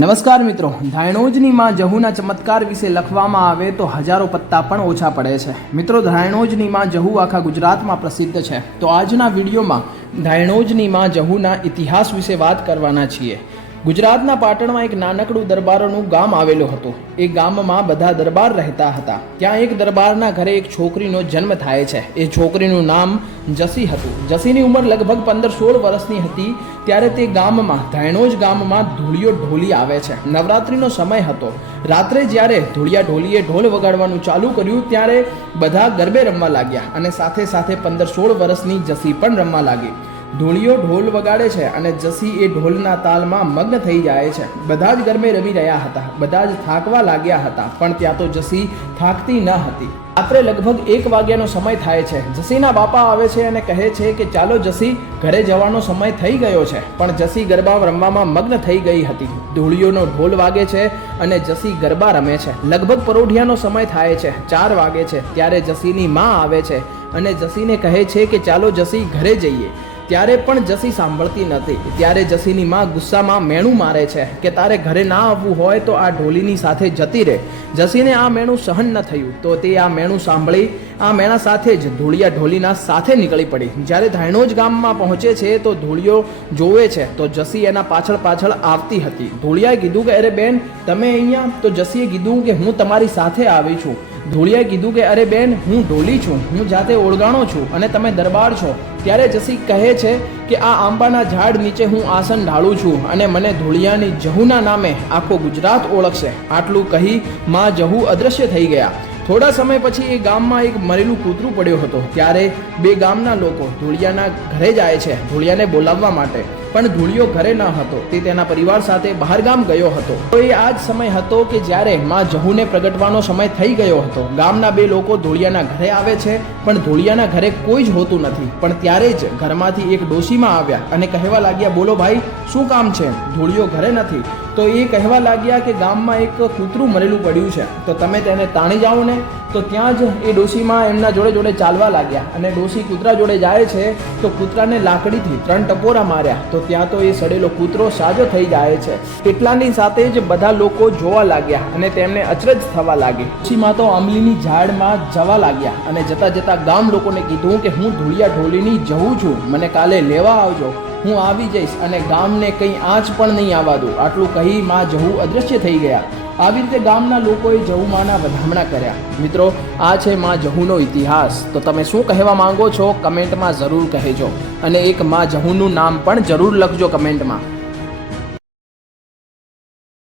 નમસ્કાર મિત્રો ધાયણોજની માં જહુના ચમત્કાર વિશે લખવામાં આવે તો હજારો પત્તા પણ ઓછા પડે છે. મિત્રો ધાયણોજની માં જહુ આખા ગુજરાતમાં પ્રસિદ્ધ છે. તો આજના વિડીયોમાં ધાયણોજની માં જહુના ઇતિહાસ વિશે વાત કરવાના છીએ. ગુજરાતના પાટણમાં એક નાનકડું દરબારોનું ગામ આવેલું હતું. એ ગામમાં બધા દરબાર રહેતા હતા. ત્યાં એક દરબારના ઘરે એક છોકરીનો જન્મ થાય છે. એ છોકરીનું નામ જસી હતું. જસીની ઉંમર લગભગ પંદર સોળ વર્ષની હતી. ત્યારે તે ગામમાં ધૈણોજ ગામમાં ધૂળિયો ઢોલી આવે છે. નવરાત્રિનો સમય હતો. રાત્રે જ્યારે ધૂળિયા ઢોલીએ ઢોલ વગાડવાનું ચાલુ કર્યું, ત્યારે બધા ગરબે રમવા લાગ્યા અને સાથે સાથે પંદર સોળ વર્ષની જસી પણ રમવા લાગી. ધૂળિયો ઢોલ વગાડે છે અને જસી એ ઢોલના તાલમાં મગ્ન થઈ જાય છે. બધા જ ગરમે રમી રહ્યા હતા. બધા જ થાકવા લાગ્યા હતા. પણ ત્યાં તો જસી થાકતી ન હતી. રાત્રે લગભગ એક વાગ્યાનો સમય થાય છે. જસીના બાપા આવે છે અને કહે છે કે, ચાલો જસી, ઘરે જવાનો સમય થઈ ગયો છે. પણ જસી ગરબા રમવામાં મગ્ન થઈ ગઈ હતી. ધૂળિયોનો ઢોલ વાગે છે અને જસી ગરબા રમે છે. લગભગ પરોઢિયાનો સમય થાય છે. ચાર વાગે છે. ત્યારે જસીની માં આવે છે અને જસીને કહે છે કે, ચાલો જસી, ઘરે જઈએ. ત્યારે પણ જસી સાંભળતી નથી. ત્યારે જસીની માં ગુસ્સામાં મેણું મારે છે કે તારે ઘરે ના આવવું હોય તો આ ઢોલીની સાથે જતી રહે. જસીને આ મેણું સહન ન થયું તો તે આ મેણું સાંભળી આ મેણા સાથે જ ધૂળિયા ઢોલીના સાથે નીકળી પડી. જ્યારે ધાયણોજ ગામમાં પહોંચે છે તો ધૂળિયો જોવે છે તો જસી એના પાછળ પાછળ આવતી હતી. ધૂળિયાએ કીધું કે, અરે બેન, તમે અહીંયા? તો જસીએ કીધું કે, હું તમારી સાથે આવી છું. ધૂળિયાએ કીધું કે, અરે બેન, હું ઢોલી છું, હું જાતે ઓળગાણો છું અને તમે દરબાર છો. ત્યારે જસી કહે છે કે, આ આંબાના ઝાડ નીચે હું આસન ઢાળું છું અને મને ધૂળિયાની જહુના નામે આખો ગુજરાત ઓળખશે. આટલું કહી માં જહુ અદૃશ્ય થઈ ગયા. થોડા સમય પછી એ ગામમાં એક મરેલું કૂતરું પડ્યો હતો. ત્યારે બે ગામના લોકો ધોળિયાના ઘરે જાય છે, ધોળિયાને બોલાવવા માટે. પણ ધૂળિયો ઘરે ન હતો. તે તેના પરિવાર સાથે બહાર ગામ ગયો હતો. તો એ આ જ સમય હતો કે જ્યારે માં જહુને પ્રગટવાનો સમય થઈ ગયો હતો. ગામના બે લોકો ધૂળિયાના ઘરે આવે છે, પણ ધૂળિયાના ઘરે કોઈ જ હોતું નથી. પણ ત્યારે જ ઘરમાંથી એક ડોશીમાં આવ્યા અને કહેવા લાગ્યા, બોલો ભાઈ, શું કામ છે? ધૂળિયો ઘરે નથી. તો એ કહેવા લાગ્યા કે, ગામમાં એક કૂતરું મરેલું પડ્યું છે. તો તમે તેને તાણી જાઓ ને. તો ત્યાં જ એ ડોશીમાં એમના જોડે જોડે ચાલવા લાગ્યા અને ડોશી કૂતરા જોડે જાય છે, તો કૂતરાને લાકડીથી ત્રણ ટપોરા માર્યા. તો ત્યાં તો એ સડેલો કૂતરો સાજો થઈ જાય છે. કેટલાની સાથે જ બધા લોકો જોવા લાગ્યા અને તેમને અચરજ થવા લાગી. ડોશીમાં તો આંબલીની ઝાડમાં જવા લાગ્યા અને જતા જતા ગામ લોકોને કીધું કે હું ધૂળિયા ઢોલીની જઉં છું. મને કાલે લેવા આવજો. હું આવી જઈશ અને ગામને કંઈ આંચ પણ નહીં આવવા દઉં. આટલું કહી માં જવું અદૃશ્ય થઈ ગયા. આવી રીતે ગામના લોકોએ જહુમાના વધામણા કર્યા. મિત્રો, આ છે માં જહુનો ઇતિહાસ. તો તમે શું કહેવા માંગો છો? કમેન્ટમાં જરૂર કહેજો. અને એક માં જહુનું નામ પણ જરૂર લખજો કમેન્ટમાં.